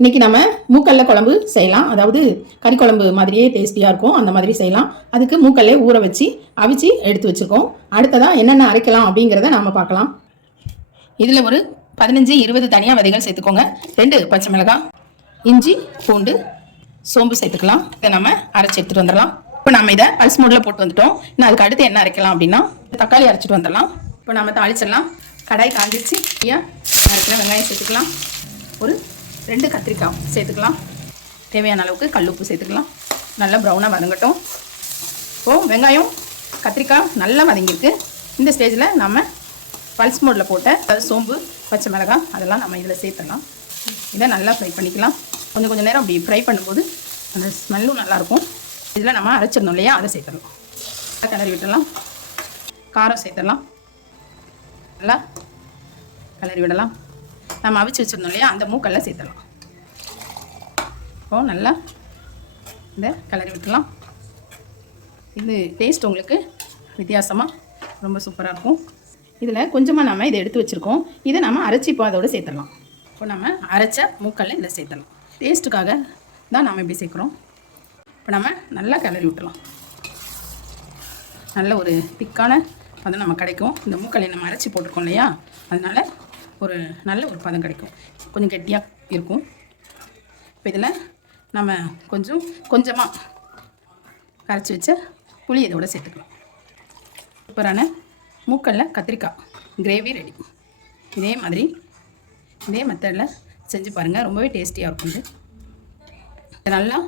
இன்றைக்கி நம்ம மூக்கல்ல குழம்பு செய்யலாம். அதாவது கறி குழம்பு மாதிரியே டேஸ்டியாக இருக்கும். அந்த மாதிரி செய்யலாம். அதுக்கு மூக்கல்லே ஊற வச்சு அவிச்சு எடுத்து வச்சுருக்கோம். அடுத்ததாக என்னென்ன அரைக்கலாம் அப்படிங்கிறத நாம் பார்க்கலாம். இதில் ஒரு 15-20 தனியாக விதைகள் சேர்த்துக்கோங்க. 2 பச்சை மிளகாய், இஞ்சி, பூண்டு, சோம்பு சேர்த்துக்கலாம். இதை நம்ம அரைச்சி எடுத்துகிட்டு வந்துடலாம். இப்போ நம்ம இதை பல்ஸ் மோடில் போட்டு வந்துட்டோம். இன்னும் அதுக்கு அடுத்து என்ன அரைக்கலாம் அப்படின்னா தக்காளி அரைச்சிட்டு வந்துடலாம். இப்போ நம்ம தாளிச்சிடலாம். கடாய் காஞ்சிச்சு. அரைக்கிற வெங்காயம் சேர்த்துக்கலாம். ஒரு 2 கத்திரிக்காய் சேர்த்துக்கலாம். தேவையான அளவுக்கு கல்லுப்பு சேர்த்துக்கலாம். நல்லா ப்ரௌனாக வதங்கட்டும். இப்போது வெங்காயம் கத்திரிக்காய் நல்லா வதங்கிருக்கு. இந்த ஸ்டேஜில் நம்ம பல்ஸ் மோடில் போட்ட சோம்பு, பச்சை மிளகாய் அதெல்லாம் நம்ம இதில் சேர்த்துடலாம். இதை நல்லா ஃப்ரை பண்ணிக்கலாம். கொஞ்சம் நேரம் அப்படி ஃப்ரை பண்ணும்போது அந்த ஸ்மெல்லும் நல்லாயிருக்கும். இதில் நம்ம அரைச்சிடணும் இல்லையா, அதை சேர்த்துடலாம். கிளறி விட்டுடலாம். காரம் சேர்த்துடலாம். நல்லா கிளறி விடலாம். நம்ம அவிச்சு வச்சிருந்தோம் இல்லையா, அந்த மூக்கல்ல சேர்த்துடலாம். இப்போது நல்லா இந்த கிளறி விட்டுடலாம். இது டேஸ்ட் உங்களுக்கு வித்தியாசமாக ரொம்ப சூப்பராக இருக்கும். இதில் கொஞ்சமாக நம்ம இதை எடுத்து வச்சுருக்கோம். இதை நம்ம அரைச்சி இப்போ அதோடு சேர்த்துடலாம். இப்போ நம்ம அரைச்ச மூக்கல்ல இதில் சேர்த்துடலாம். டேஸ்ட்டுக்காக தான் நம்ம இப்படி சேர்க்குறோம். இப்போ நம்ம நல்லா கிளறி விட்டுடலாம். நல்ல ஒரு திக்கான பதம் நம்ம கிடைக்கும். இந்த மூக்கல்லை நம்ம அரைச்சி போட்டிருக்கோம் இல்லையா, அதனால் ஒரு நல்ல ஒரு பதம் கிடைக்கும். கொஞ்சம் கெட்டியாக இருக்கும். இப்போ இதில் நம்ம கொஞ்சமாக கரைச்சி வச்ச புளி இதோட சேர்த்துக்கலாம். சூப்பரான மூக்கல்ல கத்திரிக்காய் கிரேவி ரெடி. இதே மாதிரி இதே மெத்தடில் செஞ்சு பாருங்கள். ரொம்பவே டேஸ்டியாக இருக்கும். இது நல்லா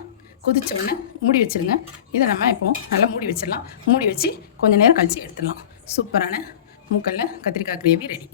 கொதிச்ச உடனே மூடி வச்சுருங்க. இதை நம்ம இப்போது நல்லா மூடி வச்சிடலாம். மூடி வச்சு கொஞ்சம் நேரம் கழித்து எடுத்துடலாம். சூப்பரான மூக்கல்ல கத்திரிக்காய் கிரேவி ரெடி.